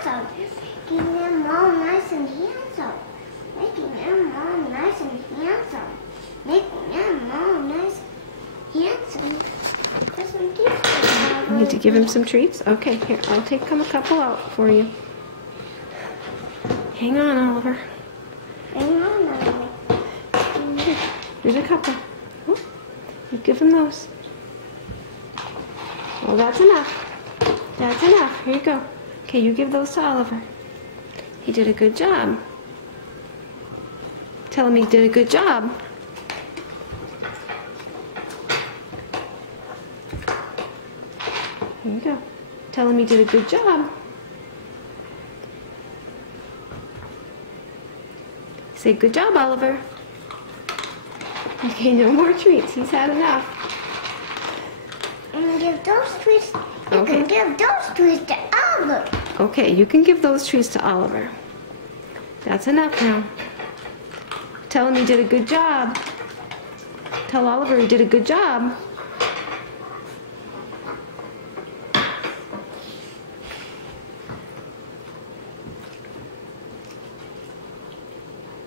handsome. Making them all nice and handsome. Making them all nice and handsome. Making them all nice and handsome. There's some gifts. You need to give him some treats? Okay, here, I'll take him a couple out for you. Hang on, Oliver. Hang on, Oliver. Here's a couple. Oh, you give him those. Well, that's enough. That's enough. Here you go. Okay, you give those to Oliver. He did a good job. Tell him he did a good job. Here you go. Tell him he did a good job. Say, good job, Oliver. Okay, no more treats. He's had enough. And give those treats. You Okay. can give those treats to Oliver. Okay, you can give those treats to Oliver. That's enough now. Tell him he did a good job. Tell Oliver he did a good job.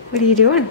What are you doing?